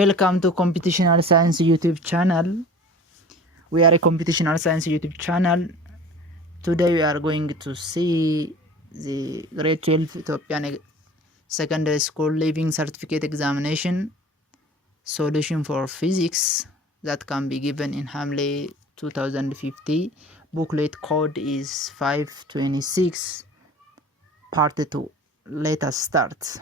Welcome to Computational Science YouTube channel. We are a Computational Science YouTube channel. Today we are going to see the grade 12 Ethiopian secondary school leaving certificate examination solution for physics that can be given in Hamley 2050. Booklet code is 526 part 2. Let us start.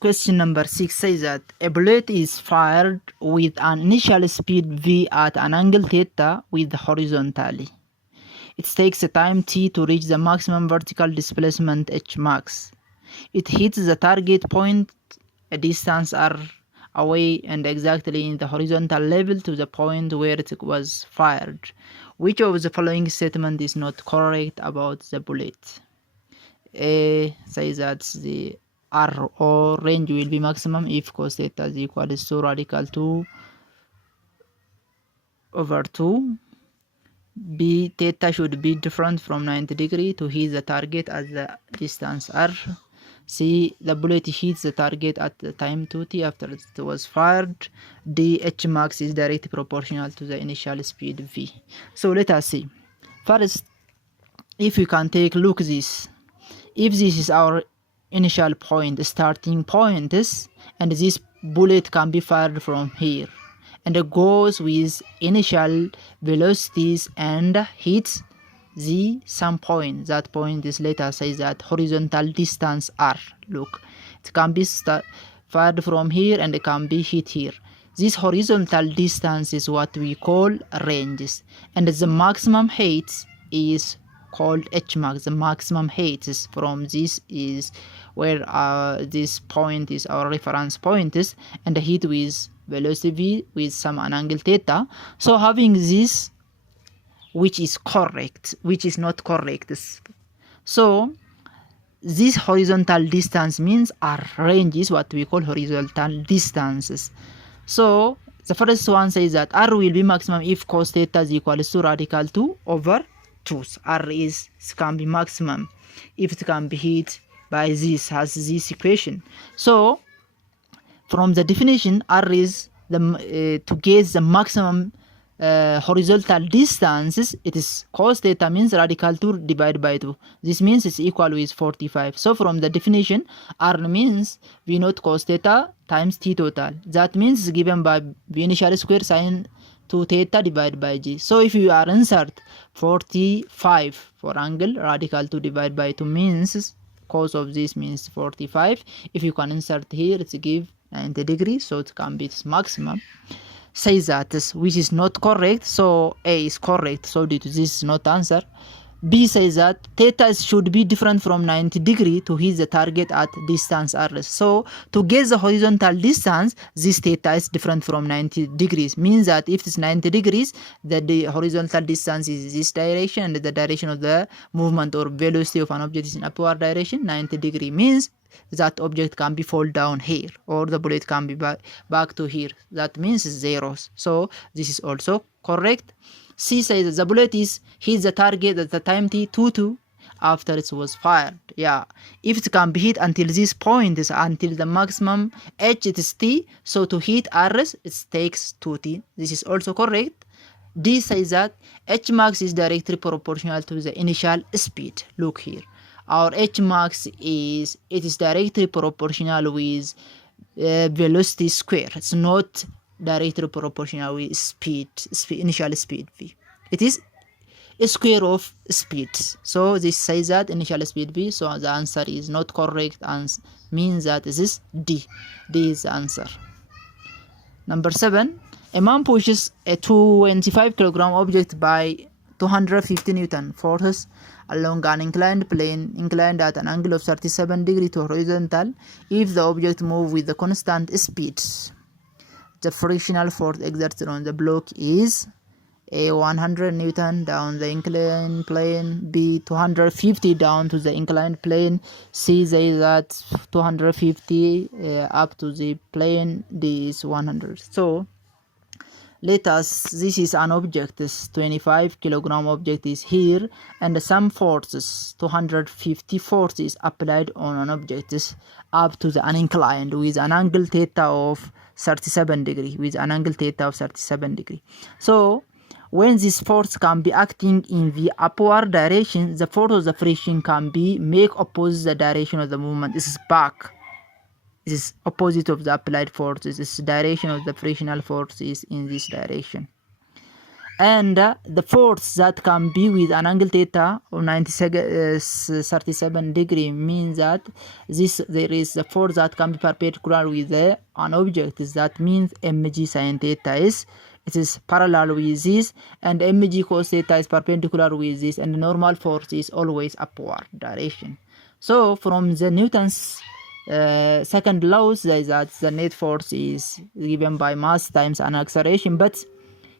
Question number 6 says that a bullet is fired with an initial speed v at an angle theta with horizontally. It takes a time t to reach the maximum vertical displacement h max. It hits the target point a distance r away and exactly in the horizontal level to the point where it was fired. Which of the following statement is not correct about the bullet? A says that the R or range will be maximum if cos theta is equal to radical 2 over 2. B, theta should be different from 90 degrees to hit the target at the distance r. C, the bullet hits the target at the time 2t after it was fired. D, h max is directly proportional to the initial speed v. So let us see. First, if we can take a look at this. If this is our initial point, starting point is, and this bullet can be fired from here and it goes with initial velocities and hits the some point. That point is, let us say that horizontal distance r. Look, it can be fired from here and it can be hit here. This horizontal distance is what we call ranges, and the maximum height is called h max. The maximum height is from this is where this point is our reference point is, and hit with velocity v with some angle theta. So having this, which is correct, which is not correct. So this horizontal distance means our range is what we call horizontal distances. So the first one says that r will be maximum if cos theta is equal to radical 2 over 2. R is can be maximum if it can be hit by this, has this equation. So from the definition, r is the to get the maximum horizontal distances, it is cos theta means radical 2 divided by 2. This means it's equal with 45. So from the definition, r means v naught cos theta times t total. That means it's given by v initial square sine 2 theta divided by g. So if you are insert 45 for angle, radical 2 divided by 2 means cos of this means 45. If you can insert here, it's give 90 degrees, so it can be its maximum. Says that which is not correct, so A is correct, so due to this is not answer. B says that theta should be different from 90 degrees to hit the target at distance r. So to get the horizontal distance, this theta is different from 90 degrees. Means that if it's 90 degrees, the horizontal distance is this direction, and the direction of the movement or velocity of an object is in upward direction. 90 degree means that object can be fall down here, or the bullet can be back to here. That means zeros. So this is also correct. C says the bullet is hit the target at the time t 2 after it was fired. Yeah, if it can be hit until this point is until the maximum h it is t, so to hit rs it takes 2t. This is also correct. D says that h max is directly proportional to the initial speed. Look here, our h max is directly proportional with velocity square. It's not directly proportional with speed, initial speed v. It is a square of speed. So this says that initial speed v. So the answer is not correct and means that this is D. D is the answer. Number 7. A man pushes a 25 kilogram object by 250 Newton forces along an inclined plane inclined at an angle of 37 degrees to horizontal. If the object moves with the constant speed, the frictional force exerted on the block is A 100 Newton down the inclined plane, B 250 down to the inclined plane, C says that 250 up to the plane, D is 100. So let us, this is an object, this 25 kilogram object is here, and some forces, 250 forces applied on an object is up to the uninclined with an angle theta of 37 degree, with an angle theta of 37 degree. So when this force can be acting in the upward direction, the force of the friction can be make opposite the direction of the movement. This is back. This is opposite of the applied forces. This direction of the frictional force is in this direction. And the force that can be with an angle theta of 37 degree means that there is a force that can be perpendicular with an object. That means mg sin theta is parallel with this, and mg cos theta is perpendicular with this, and the normal force is always upward direction. So from the Newton's second law says that the net force is given by mass times an acceleration, but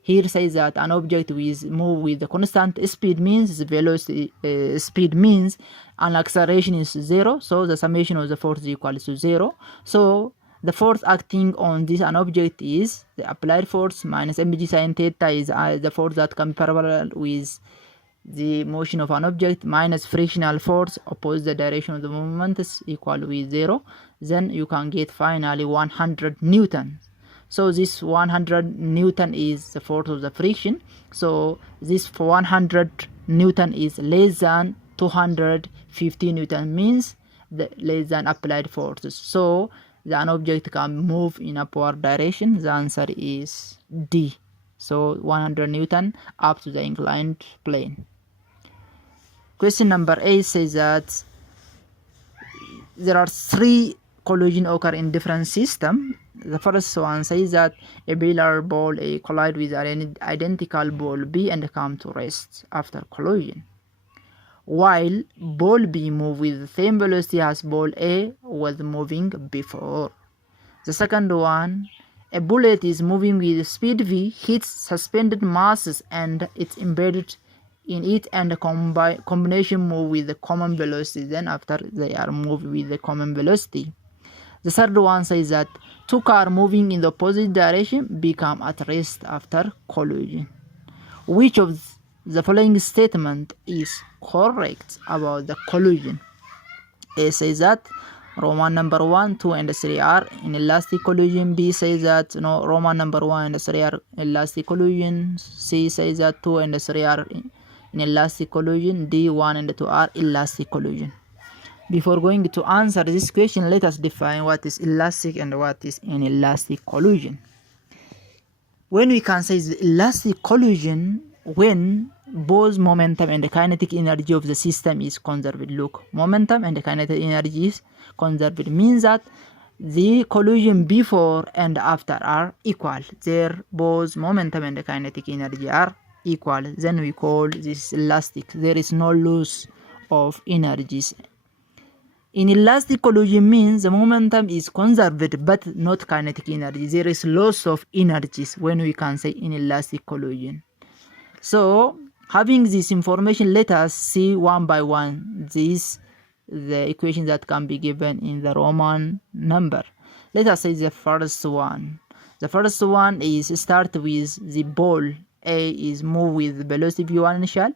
here says that an object with move with the constant speed means the velocity speed means an acceleration is 0, so the summation of the force is equal to 0. So the force acting on this an object is the applied force minus mg sin theta is the force that can be parallel with the motion of an object minus frictional force opposite the direction of the movement is equal with 0. Then you can get finally 100 Newton. So this 100 Newton is the force of the friction. So this 100 Newton is less than 250 Newton, means the less than applied forces. So an object can move in upward direction. The answer is D. So 100 Newton up to the inclined plane. Question number 8 says that there are 3 collisions occur in different systems. The first one says that a billiard ball A collide with an identical ball B and come to rest after collision, while ball B move with the same velocity as ball A was moving before. The second one, a bullet is moving with speed V, hits suspended masses and it's embedded in it, and a combination move with the common velocity. Then after they are moved with the common velocity. The third one says that 2 cars moving in the opposite direction become at rest after collision. Which of the following statement is correct about the collision? A says that Roman number 1, 2 and 3 are in elastic collision. B says that no, Roman number 1 and 3 are elastic collision. C says that 2 and 3 are in elastic collision. D 1 and 2 are elastic collision. Before going to answer this question, let us define what is elastic and what is inelastic collision. When we can say the elastic collision, when both momentum and the kinetic energy of the system is conserved. Look, momentum and the kinetic energy is conserved, means that the collision before and after are equal. Their both momentum and the kinetic energy are equal. Then we call this elastic. There is no loss of energies. Inelastic collision means the momentum is conserved but not kinetic energy. There is loss of energies when we can say inelastic collision. So having this information, let us see one by one the equation that can be given in the Roman number. Let us say the first one. The first one is start with the ball A is move with velocity v1 initial.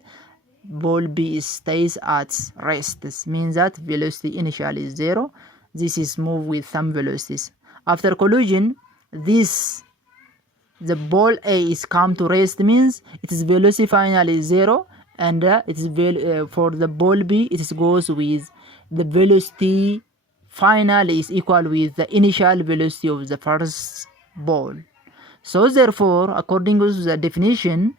Ball B stays at rest. This means that velocity initial is 0. This is move with some velocities. After collision, the ball A is come to rest, means its velocity final is 0, and it is for the ball B it goes with the velocity final is equal with the initial velocity of the first ball. So therefore, according to the definition,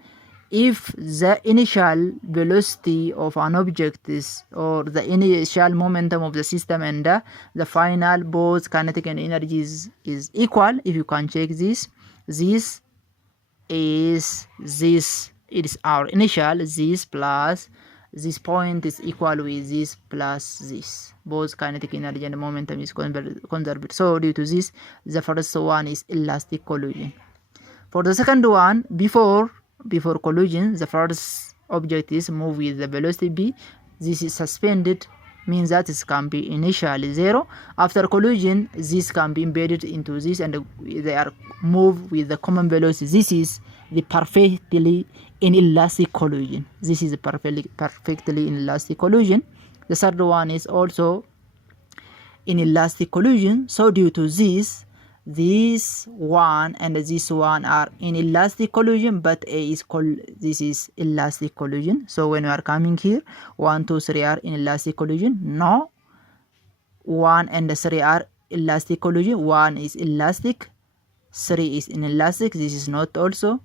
if the initial velocity of an object is, or the initial momentum of the system and the final both kinetic and energies is equal, if you can check this is it is our initial, this plus this point is equal with this plus this, both kinetic energy and momentum is conserved. So due to this, the first one is elastic collision. For the second one, before collision, the first object is move with the velocity b. This is suspended means that it can be initially 0. After collision, this can be embedded into this and they are moved with the common velocity. This is the perfectly inelastic collision. This is a perfectly inelastic collision. The third one is also inelastic collision. So due to this one and this one are inelastic collision, but A is this is elastic collision. So when we are coming here, 1, 2, 3 are inelastic collision. No, 1 and 3 are elastic collision. 1 is elastic, 3 is inelastic. This is not also.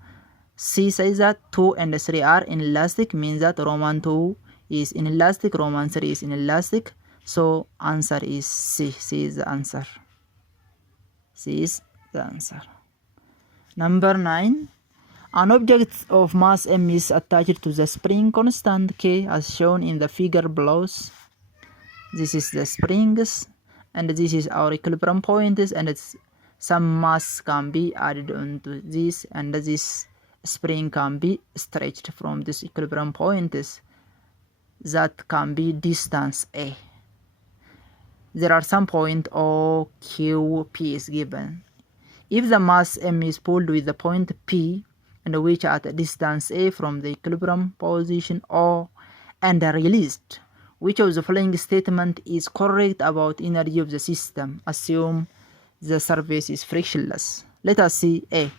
C says that 2 and 3 are inelastic, means that Roman 2 is inelastic, Roman 3 is inelastic. So answer is C. C is the answer. C is the answer. Number 9. An object of mass m is attached to the spring constant K as shown in the figure below. This is the springs and this is our equilibrium points, and some mass can be added onto this, and this spring can be stretched from this equilibrium points that can be distance A. There are some point O, Q, P is given. If the mass m is pulled with the point P and which at a distance A from the equilibrium position O and released, which of the following statement is correct about energy of the system? Assume the surface is frictionless. Let us see A.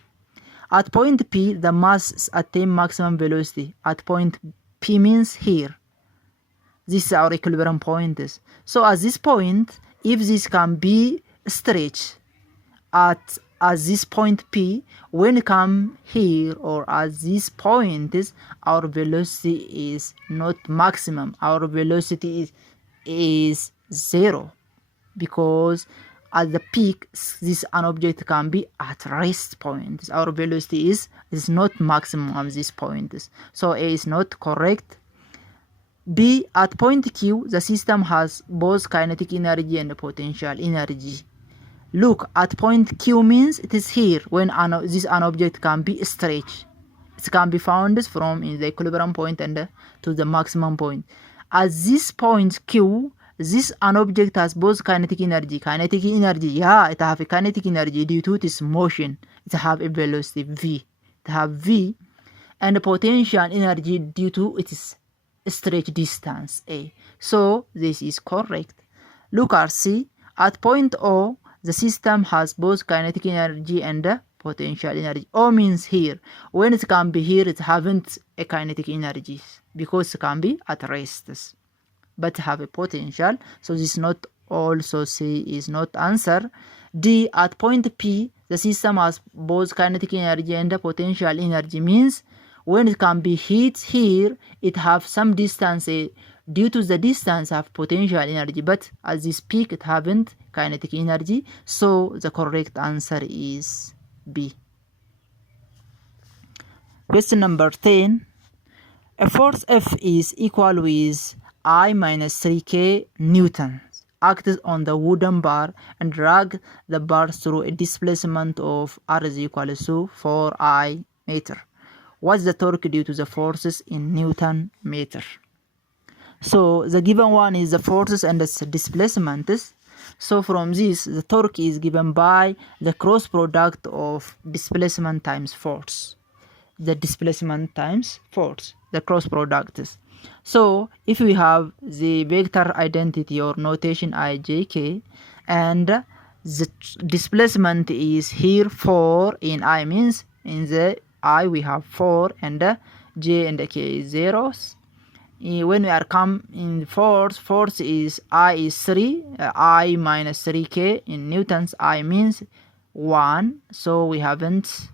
At point P, the mass attain maximum velocity. At point P means here. This is our equilibrium point. So at this point, if this can be stretched at this point P, when it come here or at this point, our velocity is not maximum. Our velocity is 0, because at the peak, this an object can be at rest point. Our velocity is not maximum at this point. So A is not correct. B. At point Q, the system has both kinetic energy and potential energy. Look, at point Q means it is here when this an object can be stretched. It can be found from in the equilibrium point and to the maximum point. At this point Q, this an object has both kinetic energy. Kinetic energy, yeah, it have a kinetic energy due to its motion. It have a velocity V. It have V, and potential energy due to its stretch distance A. So this is correct. Look at C. At point O, the system has both kinetic energy and potential energy. O means here. When it can be here, it haven't a kinetic energy because it can be at rest, but have a potential. So this is not also. C is not answer. D. At point P, the system has both kinetic energy and potential energy, means when it can be hit here, it have some distance. Due to the distance have potential energy, but at this peak it haven't kinetic energy. So the correct answer is B. Question number 10. A force F is equal with I minus 3k newtons acted on the wooden bar and drag the bar through a displacement of R is equal to 4I meter. What's the torque due to the forces in Newton meter? So the given one is the forces and the displacements. So from this, the torque is given by the cross product of displacement times force. The displacement times force, the cross product. So if we have the vector identity or notation ijk, and the displacement is here 4 in I, means in the I we have 4 and j and k is zeros. When we are come in force is I is 3, I minus 3k in newtons. I means 1, so we haven't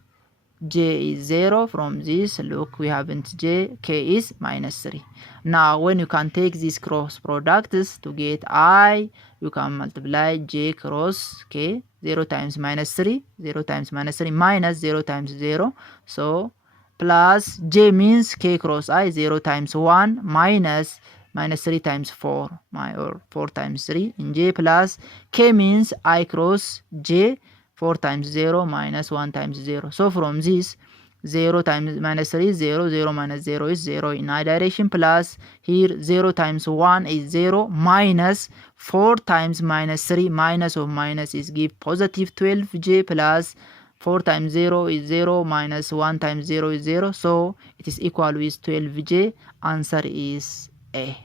j is 0 from this. Look, we haven't j, k is minus 3. Now when you can take these cross products to get I, you can multiply j cross k. 0 times minus 3, 0 times minus 3 minus 0 times 0. So plus j means k cross I, 0 times 1 minus 3 times 4, or 4 times 3 in j, plus k means I cross j, 4 times 0 minus 1 times 0. So from this, 0 times minus 3 is 0, 0 minus 0 is 0 in I direction, plus here 0 times 1 is 0, minus 4 times minus 3, minus of minus is give positive 12J, plus 4 times 0 is 0, minus 1 times 0 is 0, so it is equal with 12J. Answer is A.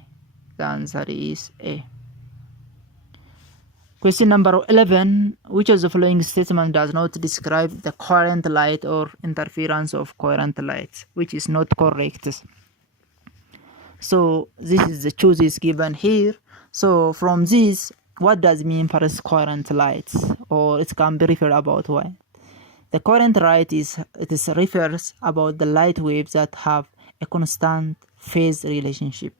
The answer is A. Question number 11. Which of the following statement does not describe the current light or interference of current light? Which is not correct. So this is the choice is given here. So from this, what does mean first current light? Or it can be referred about why? The current light refers about the light waves that have a constant phase relationship.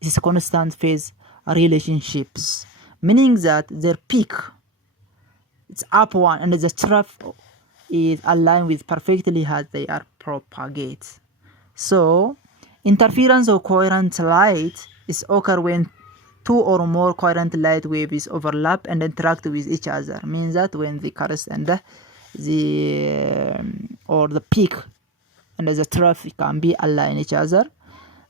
It is constant phase relationships, meaning that their peak, it's up one, and the trough is aligned with perfectly as they are propagate. So interference of coherent light is occur when two or more coherent light waves overlap and interact with each other. Means that when the crest and the peak and the trough can be aligned each other.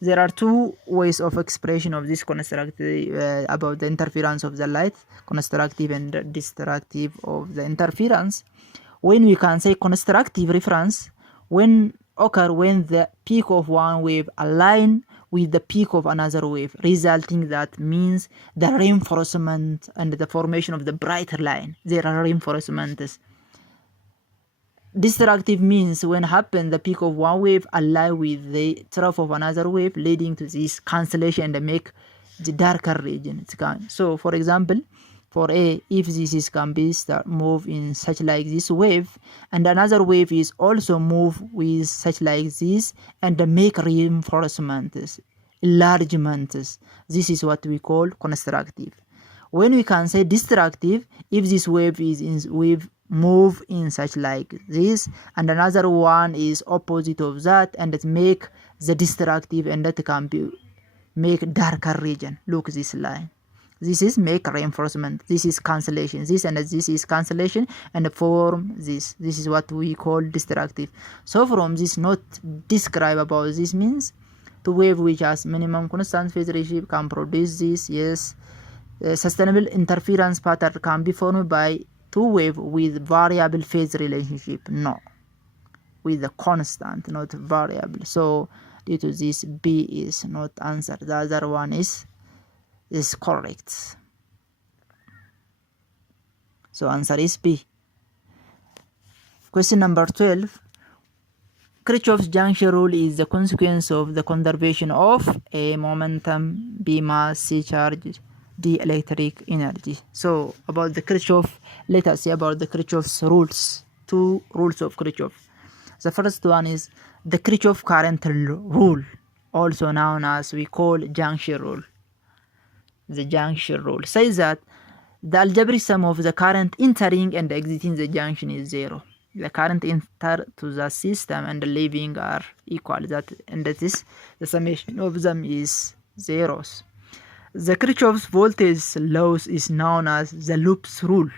There are two ways of expression of this constructive about the interference of the light, constructive and destructive of the interference. When we can say constructive reference when occur when the peak of one wave align with the peak of another wave, resulting that means the reinforcement and the formation of the brighter line. There are reinforcements. Destructive means when happen the peak of one wave align with the trough of another wave, leading to this cancellation and make the darker region. So for example, for A, if this is can be move in such like this wave, and another wave is also move with such like this and make reinforcements, enlargements. This is what we call constructive. When we can say destructive, if this wave is in wave move in such like this and another one is opposite of that, and it make the destructive and that can be make darker region. Look this line. This is make reinforcement. This is cancellation. This and this is cancellation and form this. This is what we call destructive. So from this not describe about this means two wave which has minimum constant phase relationship can produce this. Yes, sustainable interference pattern can be formed by two wave with variable phase relationship. No, with the constant, not variable. So due to this, B is not answered. The other one is correct. So answer is B. Question number 12. Kirchhoff's junction rule is the consequence of the conservation of A, momentum, B, mass, C, charge, D, electric energy. So about the Kirchhoff, let us see about the Kirchhoff's rules. Two rules of Kirchhoff. The first one is the Kirchhoff current rule, also known as we call junction rule. The junction rule says that the algebraic sum of the current entering and exiting the junction is 0. The current enter to the system and the leaving are equal. And that is the summation of them is zeros. The Kirchhoff's voltage laws is known as the loops rule.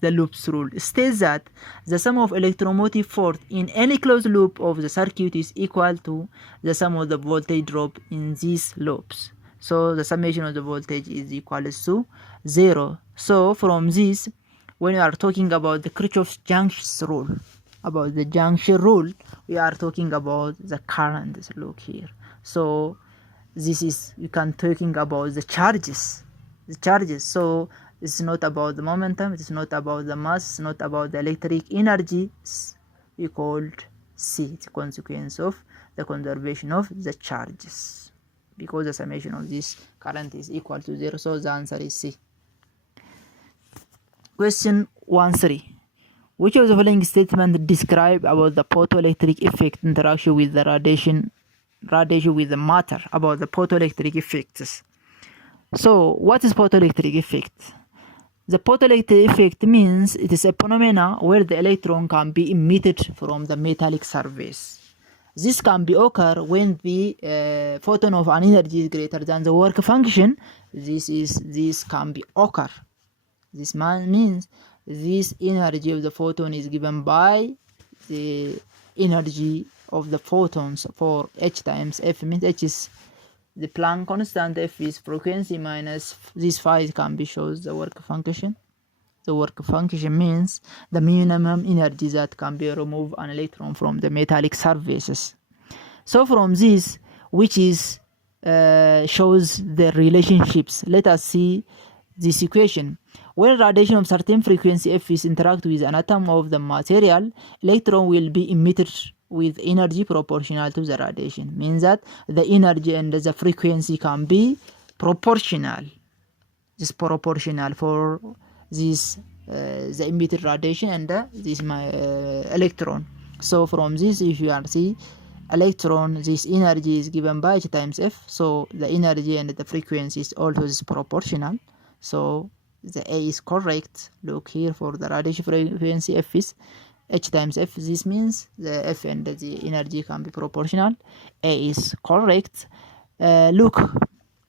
The loops rule states that the sum of electromotive force in any closed loop of the circuit is equal to the sum of the voltage drop in these loops. So the summation of the voltage is equal to 0. So from this, when we are talking about the Kirchhoff's junction rule, about the junction rule, we are talking about the current. Look here. So this is, you can talking about the charges. So it's not about the momentum, it's not about the mass, it's not about the electric energy. We called C. It's a consequence of the conservation of the charges, because the summation of this current is equal to 0. So the answer is C. Question 1.3. Which of the following statements describe about the photoelectric effect interaction with the radiation with the matter, about the photoelectric effects? So what is photoelectric effect? The photoelectric effect means it is a phenomena where the electron can be emitted from the metallic surface. This can be occur when the photon of an energy is greater than the work function. This can be occur. This means this energy of the photon is given by the energy of the photons for h times f, means h is the Planck constant, f is frequency minus this phi can be shows the work function. The work function means the minimum energy that can be remove an electron from the metallic surfaces. So from this, which is shows the relationships, let us see this equation. When radiation of certain frequency f is interact with an atom of the material, electron will be emitted with energy proportional to the radiation. Means that the energy and the frequency can be proportional. Just proportional for this the emitted radiation and this electron. So from this, if you are see electron, this energy is given by h times f, so the energy and the frequency is also is proportional. So the A is correct. Look here, for the radiation frequency f is h times f. This means the f and the energy can be proportional. A is correct. Look,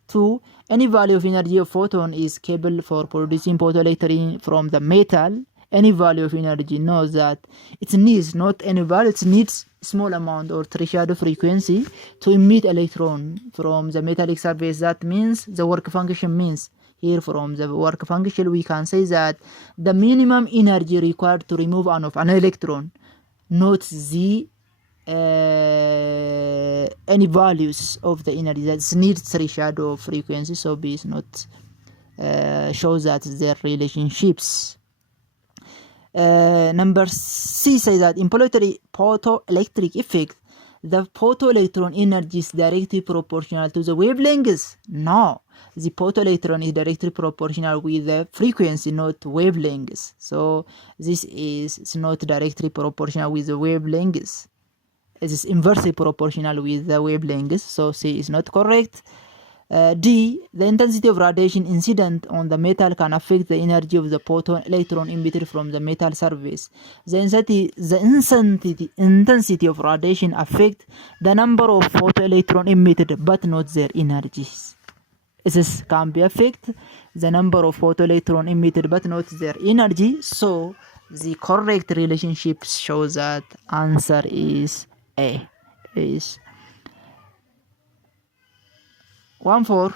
2, any value of energy of photon is capable for producing photoelectric from the metal. Any value of energy knows that it needs not any value, it needs small amount or threshold frequency to emit electron from the metallic surface. That means the work function means here from the work function we can say that the minimum energy required to remove an electron, not the any values of the energy that needs threshold of frequency. So B is not shows that their relationships. Number C says that in photoelectric effect, the photoelectron energy is directly proportional to the wavelengths. No, the photoelectron is directly proportional with the frequency, not wavelengths. So this is not directly proportional with the wavelengths. It is inversely proportional with the wavelengths. So C is not correct. D, the intensity of radiation incident on the metal can affect the energy of the photon electron emitted from the metal surface. The intensity of radiation affect the number of photoelectron emitted but not their energies. This can be affect the number of photoelectron emitted but not their energy. So the correct relationship shows that answer is A. Is 1-4.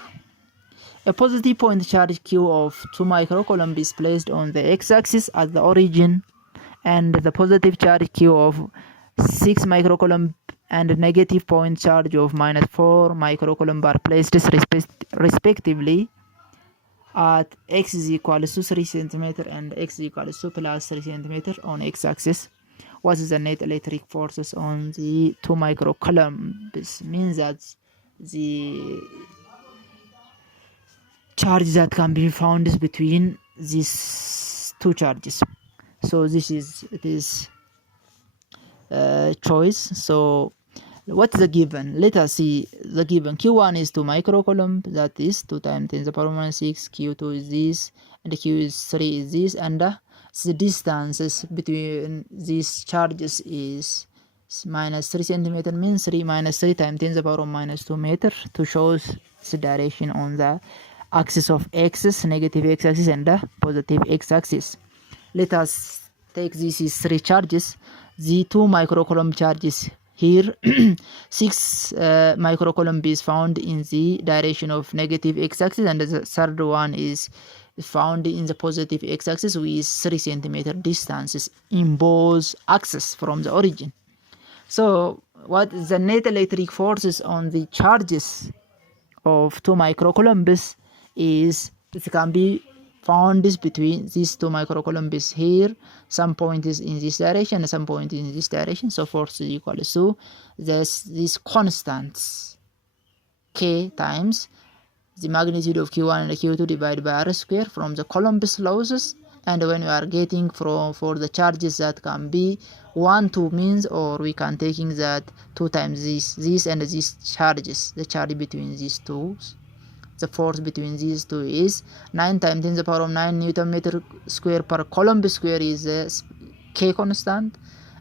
A positive point charge Q of 2 microcoulomb is placed on the x-axis at the origin, and the positive charge Q of 6 microcoulomb and negative point charge of -4 microcoulomb are placed respectively at x is equals to 3 cm and x is equals to plus 3 cm on x-axis. What is the net electric forces on the 2 microcoulomb? This means that the charge that can be found is between these two charges. So this is choice. So what's the given? Let us see the given. Q1 is 2 microcoulomb, that is 2 times 10 to the power minus 6. Q2 is this, and Q3 is this, and the distances between these charges is minus 3 centimeter, means 3 minus 3 times 10 to the power minus 2 meter, to show the direction on the axis of x, negative x-axis, and the positive x-axis. Let us take these 3 charges. The 2 microcoulomb charges here, 6 microcoulomb is found in the direction of negative x-axis, and the third one is found in the positive x-axis with 3 centimeter distances in both axes from the origin. So what is the net electric forces on the charges of 2 microcoulombs is, it can be found is between these 2 microcoulombs here. Some point is in this direction and some point in this direction. So force is equal to these constants K times the magnitude of Q1 and Q2 divided by R square from the Columbus losses. And when we are getting for the charges that can be 1, 2 means, or we can taking that 2 times this and these charges, the charge between these two, the force between these two is 9 times 10 to the power of 9 Newton meter square per coulomb square is K constant,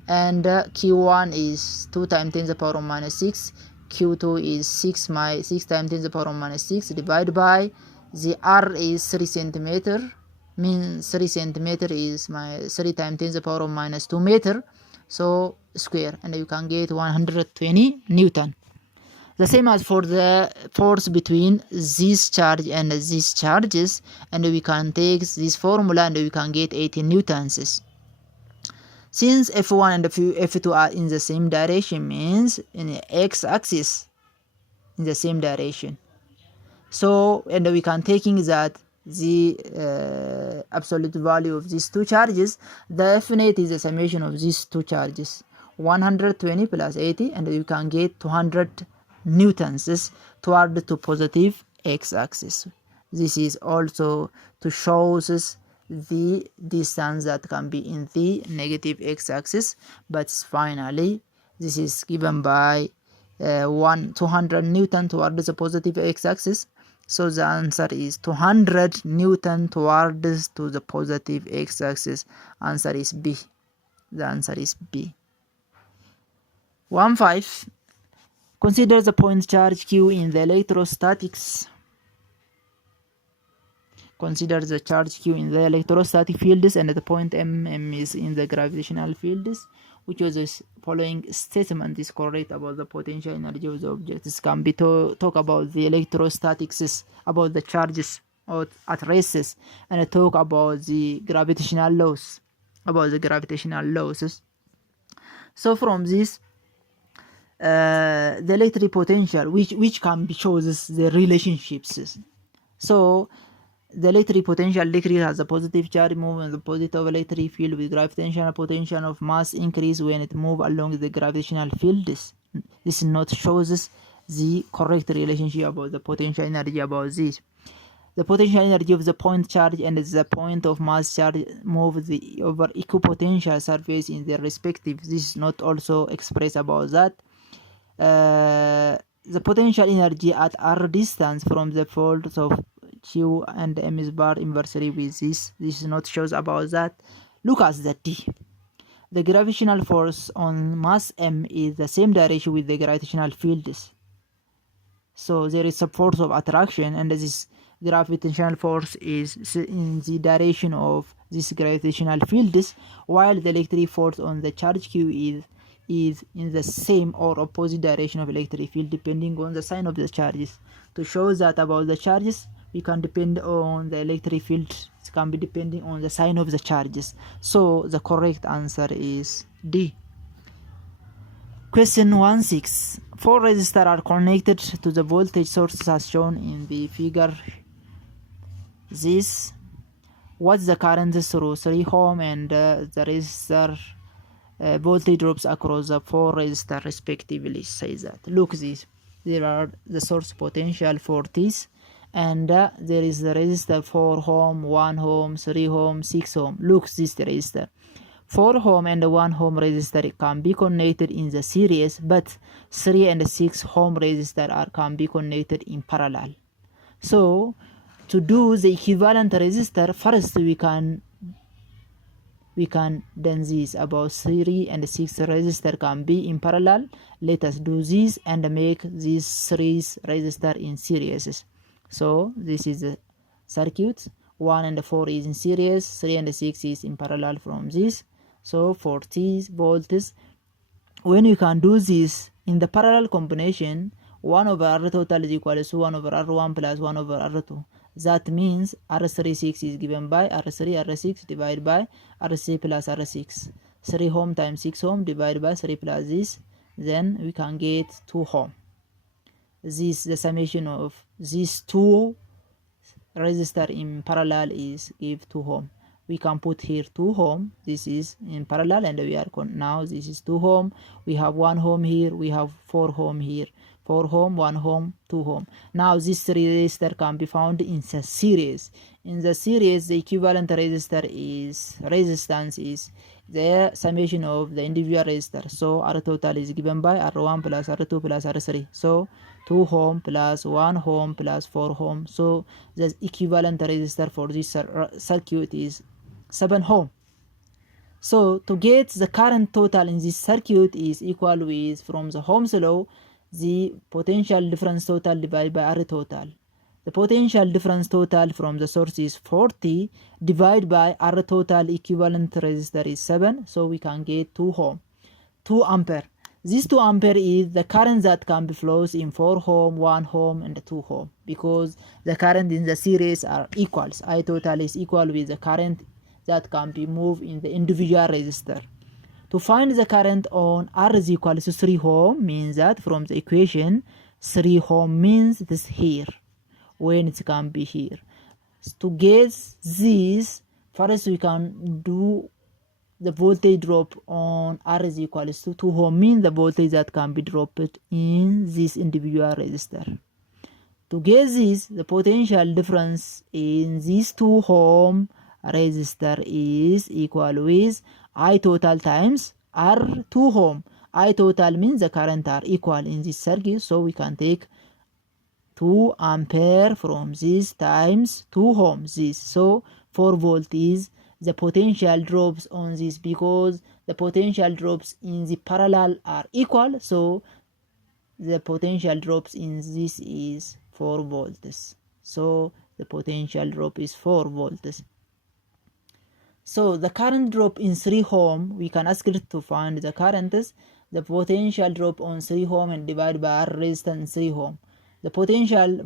and Q1 is 2 times 10 to the power of minus 6, Q2 is 6 times 10 to the power of minus 6 divided by the R is 3 centimeter, means 3 centimeter is 3 times 10 to the power of minus 2 meter. so square, and you can get 120 Newton. The same as for the force between this charge and these charges, and we can take this formula and we can get 80 newtons. Since F1 and F2 are in the same direction, means in the x-axis in the same direction. So, and we can taking that the absolute value of these two charges, the F net is the summation of these two charges, 120 plus 80, and you can get 200 newtons toward to positive x-axis. This is also to show us the distance that can be in the negative x-axis, but finally this is given by 200 Newton towards the positive x-axis. So the answer is 200 Newton towards to the positive x-axis. Answer is B. The answer is B. 1.5. Consider the point charge Q in the electrostatics. Consider the charge Q in the electrostatic fields and the point M is in the gravitational fields. Which of the following statement is correct about the potential energy of the object? This can be talk about the electrostatics, about the charges at races, and talk about the gravitational laws, So from this, the electric potential, which can be shows the relationships. So the electric potential decrease as the positive charge move in the positive electric field with gravitational potential of mass increase when it move along the gravitational field. This note shows the correct relationship about the potential energy about this. The potential energy of the point charge and the point of mass charge move over equipotential surface in their respective. This is not also expressed about that. The potential energy at r distance from the folds of Q and M is bar inversely with this. This is not shows about that. Look at the D. The gravitational force on mass M is the same direction with the gravitational fields. So there is a force of attraction, and this gravitational force is in the direction of this gravitational fields, while the electric force on the charge Q is in the same or opposite direction of electric field depending on the sign of the charges. To show that about the charges, we can depend on the electric field. It can be depending on the sign of the charges. So the correct answer is D. Question 1.6. 4 resistors are connected to the voltage sources as shown in the figure. This, what's the current through 3 ohm and the resistor voltage drops across the 4 resistors respectively? Say that. Look this. There are the source potential for this, and there is the resistor 4 ohm, 1 ohm, 3 ohm, 6 ohm. Look this resistor. 4 ohm and 1 ohm resistor can be connected in the series, but 3 and 6 ohm resistor can be connected in parallel. So to do the equivalent resistor, first we can done this. About 3 and 6 resistor can be in parallel. Let us do this and make these 3 resistor in series. So this is the circuit. 1 and 4 is in series, 3 and 6 is in parallel from this. So 40 volts. When you can do this in the parallel combination, 1 over R total is equal to 1 over R1 plus 1 over R2. That means R36 is given by R3 R6 divided by R3 plus R6. 3 ohm times 6 ohm divided by 3 plus this. Then we can get 2 ohm. This, the summation of these two resistor in parallel is give 2 ohm. We can put here 2 ohm. This is in parallel, and we are now this is 2 ohm. We have 1 ohm here. We have 4 ohm here. 4 ohm, 1 ohm, 2 ohm. Now this resistor can be found in the series. In the series, the equivalent resistance is the summation of the individual resistor. So R total is given by R1 plus R2 plus R3. So 2 ohm plus 1 ohm plus 4 ohm. So the equivalent resistor for this circuit is 7 ohm. So to get the current total in this circuit is equal with, from the Ohm's law, the potential difference total divided by R total. The potential difference total from the source is 40 divided by R total equivalent resistor is 7, so we can get 2 ohm. 2 ampere. This 2 ampere is the current that can be flows in 4 ohm, 1 ohm and 2 ohm, because the current in the series are equals. I total is equal with the current that can be moved in the individual resistor. To find the current on R is equal to 3 ohm means that from the equation 3 ohm means this here, when it can be here. To get this, first we can do the voltage drop on R is equal to 2 ohm means the voltage that can be dropped in this individual resistor. To get this, the potential difference in this 2 ohm resistor is equal with I total times R 2 ohm. I total means the current are equal in this circuit, so we can take 2 ampere from this times 2 ohm this, so 4 volt is the potential drops on this, because the potential drops in the parallel are equal, so the potential drops in this is 4 volts. So the potential drop is 4 volts. So the current drop in 3 ohm, we can ask it to find the currents, the potential drop on 3 ohm and divide by R resistance 3 ohm. The potential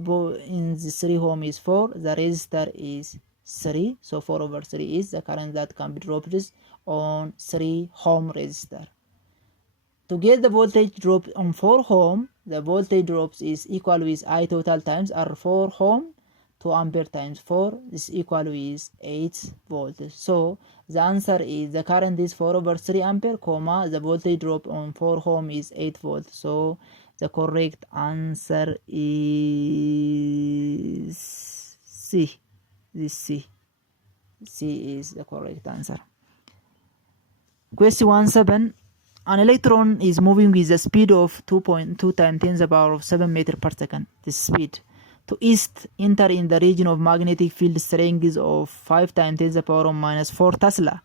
in the 3 ohm is 4, the resistor is 3, so 4 over 3 is the current that can be dropped on 3 ohm resistor. To get the voltage drop on 4 ohm, the voltage drops is equal with I total times R 4 ohm, 2 ampere times 4, this equal with 8 volts. So the answer is the current is 4 over 3 ampere, comma, the voltage drop on 4 ohm is 8 volts. So the correct answer is C. This C. C is the correct answer. Question 17. An electron is moving with a speed of 2.2 times 10 to the power of 7 meters per second. This speed to east enter in the region of magnetic field strength of 5 times 10 to the power of minus 4 Tesla.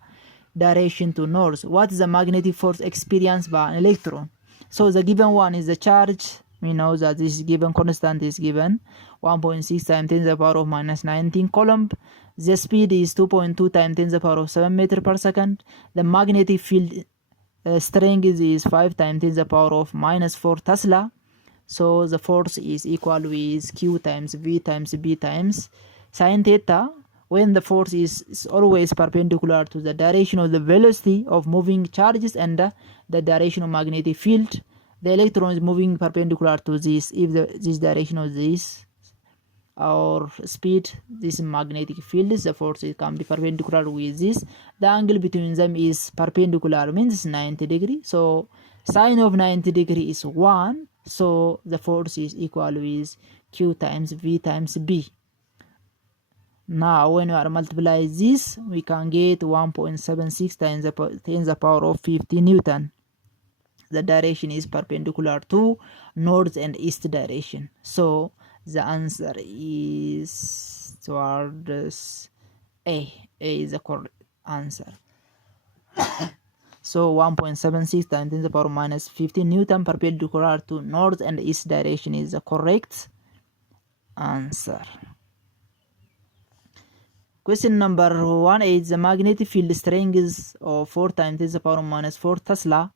Direction to north. What is the magnetic force experienced by an electron? So the given one is the charge. We know that this given constant is given 1.6 times 10 to the power of minus 19 coulomb. The speed is 2.2 times 10 to the power of 7 meters per second. The magnetic field strength is 5 times 10 to the power of minus 4 Tesla. So the force is equal with Q times V times B times sine theta. When the force is always perpendicular to the direction of the velocity of moving charges and the direction of magnetic field, the electron is moving perpendicular to this. If this direction of this or speed, this magnetic field, the force can be perpendicular with this. The angle between them is perpendicular, means 90 degrees. So sine of 90 degrees is 1. So the force is equal with Q times V times B. Now when we are multiply this, we can get 1.76 times 10 to the power of 50 Newton. The direction is perpendicular to north and east direction. So the answer is towards A. A is the correct answer. So 1.76 times 10 to the power minus 15 Newton perpendicular to north and east direction is the correct answer. Question number 18. The magnetic field strength of 4 times 10 to the power minus 4 Tesla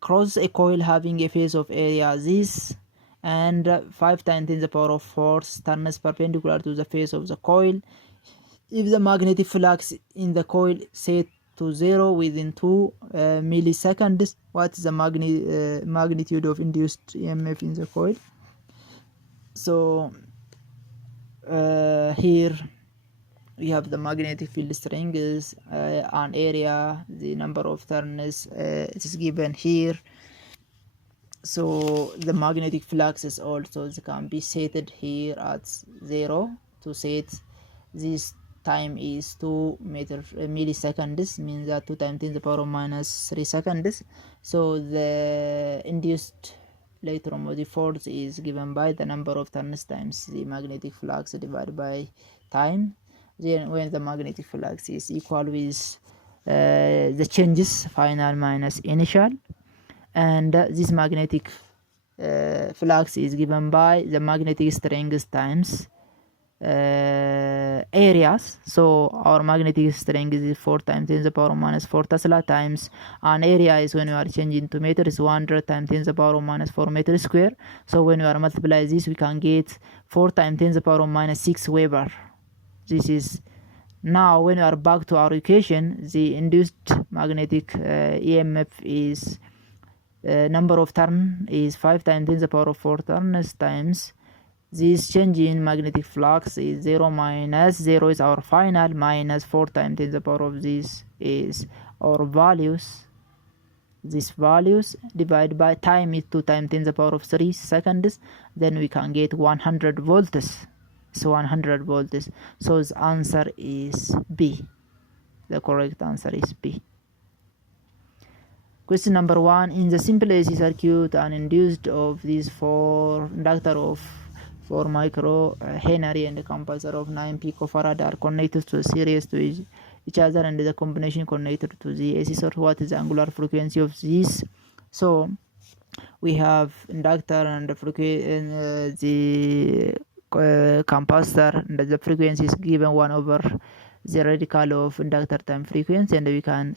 crosses a coil having a face of area this and 5 times 10 to the power of 4 turns perpendicular to the face of the coil. If the magnetic flux in the coil set to 0 within 2 milliseconds, what is the magnitude of induced EMF in the coil? So here we have the magnetic field strength is an area, the number of turns it is given here. So the magnetic flux is also can be set here at 0. To set this time is 2 milliseconds, means that 2 times 10 to the power minus 3 seconds. So the induced electromotive force is given by the number of turns times the magnetic flux divided by time. Then when the magnetic flux is equal with the changes final minus initial, and this magnetic flux is given by the magnetic strength times areas. So our magnetic strength is 4 times 10 to the power minus 4 Tesla times an area is, when we are changing to meter, is 100 times 10 to the power minus 4 meter square. So when we are multiply this, we can get 4 times 10 to the power minus 6 Weber. This is now, when we are back to our equation, the induced magnetic EMF is number of turn is 5 times 10 to the power of 4 turns times this change in magnetic flux is 0 minus 0 is our final, minus 4 times 10 to the power of this is our values. These values divided by time is 2 times 10 to the power of 3 seconds. Then we can get 100 volts. So 100 volts. So the answer is B. The correct answer is B. Question number 1. In the simple AC circuit, an induced of these 4 inductor of 4 micro Henry and a capacitor of 9 picofarad are connected to a series to each other, and the combination connected to the AC source. What is the angular frequency of this? So we have inductor and the capacitor, and the frequency is given 1 over the radical of inductor time frequency, and we can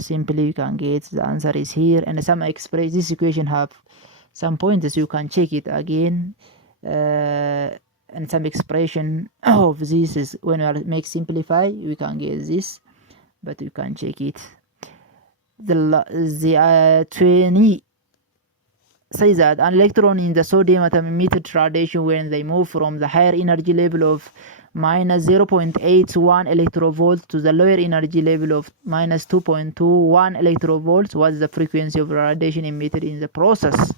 get the answer is here. And some express this equation have some points, you can check it again. And some expression of this is, when we make simplify, we can get this, but you can check it. The 20 says that an electron in the sodium atom emitted radiation when they move from the higher energy level of minus 0.81 electrovolts to the lower energy level of minus 2.21 electrovolts. What's the frequency of radiation emitted in the process?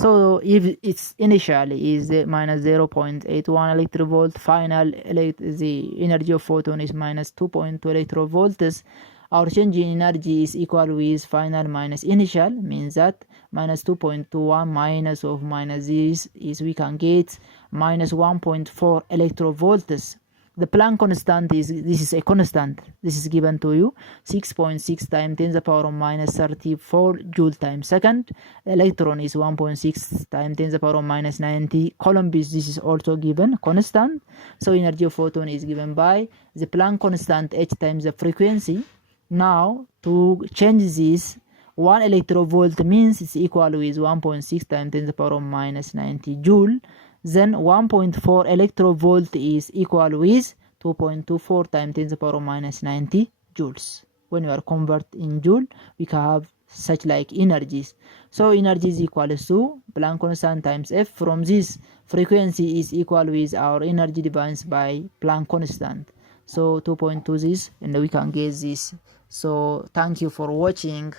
So if it's initially is minus 0.81 electrovolt, final the energy of photon is minus 2.2 electrovolts. Our change in energy is equal with final minus initial, means that minus 2.21 minus of minus this is, we can get minus 1.4 electrovolts. The Planck constant is, this is a constant, this is given to you, 6.6 times 10 to the power of minus 34 joule times second. Electron is 1.6 times 10 to the power of minus 90 coulomb. This is also given constant. So energy of photon is given by the Planck constant h times the frequency. Now to change this, 1 electrovolt means it's equal with 1.6 times 10 to the power of minus 90 joule. Then 1.4 electrovolt is equal with 2.24 times 10 to the power of minus 90 joules. When we are convert in joule, we can have such like energies. So energy is equal to Planck constant times F. From this, frequency is equal with our energy divided by Planck constant. So 2.2 this, and we can get this. So thank you for watching.